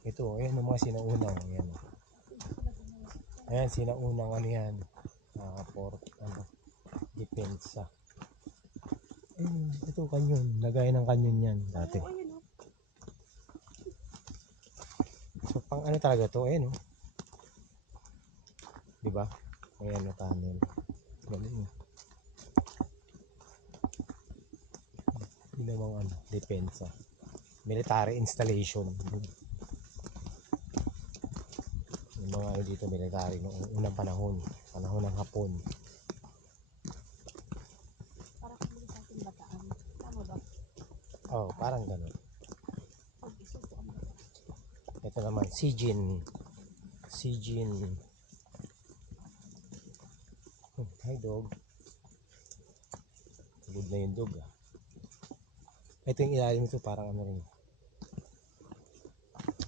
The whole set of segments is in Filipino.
Ito, ayan ang mga sinaunang. Ayan. Ayan, sinaunang ano yan. Depensa. Ayun, ito kanyon. Lagay ng kanyon yan dati. So, pang ano talaga to? Ayan, oh. Diba? Ayan, na tunnel. Galing, oh. Ginawang ano, depensa. Military installation. Yung mga ano dito, military noong unang panahon. Panahon ng Hapon. Para kumuli sa ating bataan. Tama ba? Oh, parang gano'n. Ito naman, Sijin. Hi dog. Good na yung dog, ah. Ito yung ilalim nito, parang ano rin.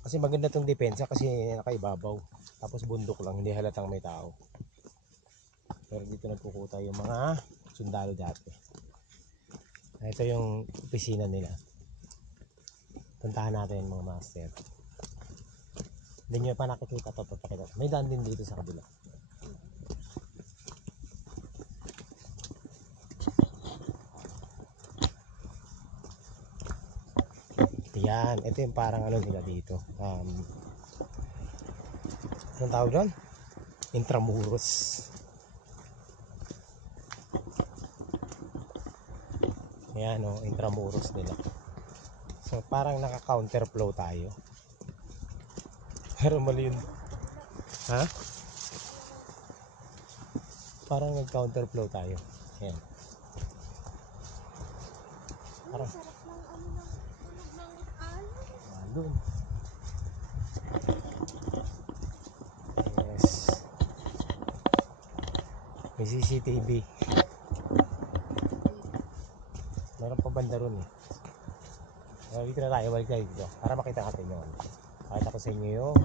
Kasi maganda tong depensa kasi nakaibabaw. Tapos bundok lang, hindi halatang may tao. Pero dito nagkukuta yung mga sundalo dati. Ito yung opisina nila. Puntahan natin mga master. Hindi nyo pa nakikita to, papakita. May daan din dito sa kabila. Yan, ito yung parang ano nila dito. Anong tawag doon? Intramuros. Ayan o, intramuros nila. So parang naka-counterflow tayo. Pero mali yun. Ha? Parang nag-counterflow tayo. Ayan. Parang Sarap ng ano ng tunog ng alon. alon. Yes. May CCTV. Meron pa banda ron eh. Dito na tayo, balik tayo dito. Para makita natin yun. Pakita ko sa inyo yung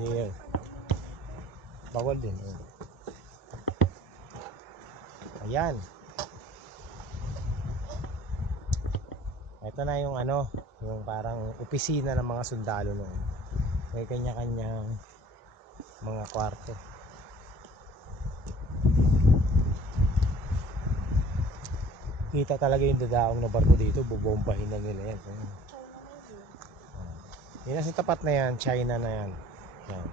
here. Bawal din. Ayan. Ito na yung ano, yung parang opisina ng mga sundalo noon. May kanya-kanyang mga kwarto. Kita talaga yung dadaong na barko dito, bubombahin na nila yan. Yung nasa tapat na yan, China na yan. Yan.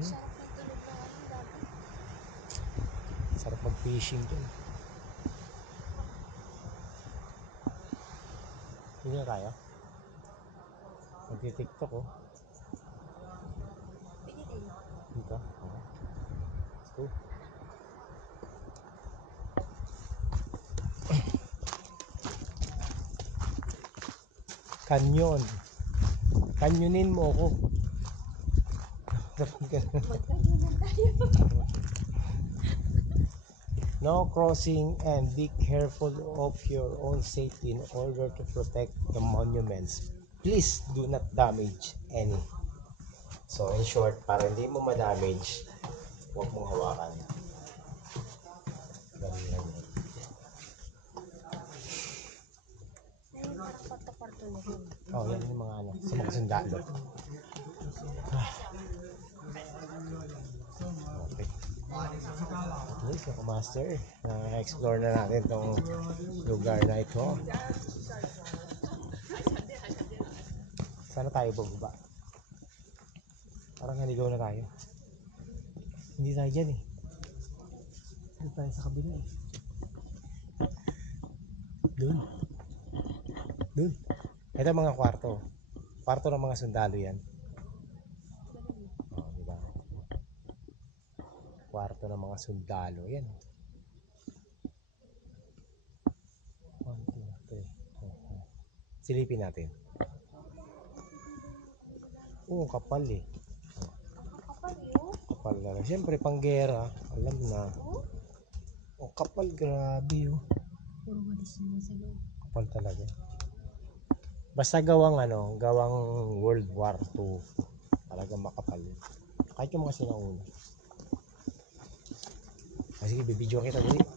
Sarap ng tunog ng alon dati. Sarap mag-fishing dun. Hindi na tayo. Magti-tiktok oh. Pwede din. Dito. Let's go. Kanyon. Kanyonin mo ako. Magkayunan tayo. No crossing and be careful of your own safety in order to protect the monuments. Please do not damage any. So in short, para hindi mo ma-damage, huwag mong hawakan. Ganun lang yun. Ayun, parang kwarto-kwarto na yun. Oh, yan yung mga ano, sa mga sundalo. Okay. Okay, so master, na-explore na natin itong lugar na ito. Sana tayo bababa. Parang naligaw na tayo. Hindi tayo dyan eh. Hindi tayo sa kabila eh. Doon. Doon. Ito mga kwarto. Kwarto ng mga sundalo yan. Oh, diba? Kwarto ng mga sundalo. Yan. 1, 2, 3. Silipin natin. Oo, kapal eh. Kapal yun. Kapal na. Siyempre, panggera. Alam na. Oh, kapal. Grabe oh. Puro walis mo sa loob. Kapal talaga. Basta gawang ano, gawang World War II. Talaga makapal. Kahit yung mga sinauna. Ah, sige, bibidyo kita dali.